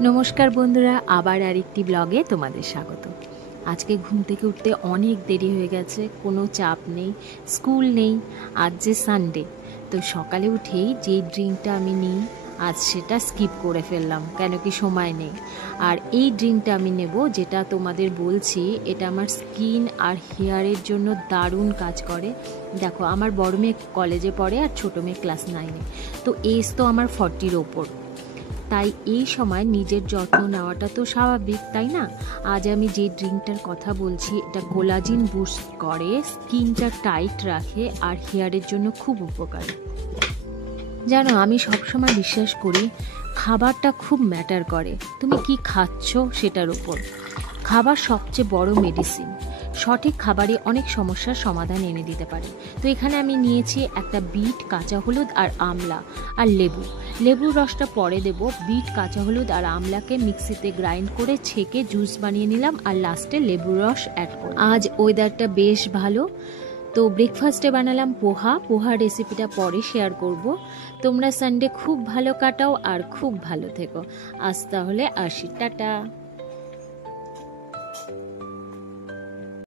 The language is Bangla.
নমস্কার বন্ধুরা, আবার আরেকটি ব্লগে তোমাদের স্বাগত। আজকে ঘুম থেকে উঠতে অনেক দেরি হয়ে গেছে, কোনো চাপ নেই, স্কুল নেই, আজ যে সানডে। তো সকালে উঠেই যে ড্রিঙ্কটা আমি নিই আজ সেটা স্কিপ করে ফেললাম, কেন কি সময় নেই। আর এই ড্রিঙ্কটা আমি নেব, যেটা তোমাদের বলছি, এটা আমার স্কিন আর হেয়ারের জন্য দারুণ কাজ করে। দেখো, আমার বড় মেয়ে কলেজে পড়ে আর ছোটো মেয়ে ক্লাস 9-এ, তো এজ তো আমার 40-র ওপর। তাই এই সময় নিজের যত্ন নেওয়াটা তো স্বাভাবিক, তাই না? আজ আমি যে ড্রিঙ্কটার কথা বলছি, এটা কোলাজিন বুস্ট করে, স্কিনটা টাইট রাখে আর হেয়ারের জন্য খুব উপকারী। জানো, আমি সবসময় বিশ্বাস করি খাবারটা খুব ম্যাটার করে, তুমি কি খাচ্ছ সেটার উপর। খাবার সবচেয়ে বড় মেডিসিন। সঠিক খাবারই অনেক সমস্যার সমাধান এনে দিতে পারে। তো এখানে আমি নিয়েছি একটা বিট, কাঁচা হলুদ আর আমলা আর লেবু। লেবুর রসটা পরে দেব। বিট, কাঁচা হলুদ আর আমলাকে মিক্সিতে গ্রাইন্ড করে ছেঁকে জুস বানিয়ে নিলাম, আর লাস্টে লেবুর রস অ্যাড করব। আজ ওয়েদারটা বেশ ভালো, তো ব্রেকফাস্টে বানালাম পোহা রেসিপিটা পরে শেয়ার করব। তোমরা সানডে খুব ভালো কাটাও আর খুব ভালো থেকো। আজ তাহলে আসি, টাটা।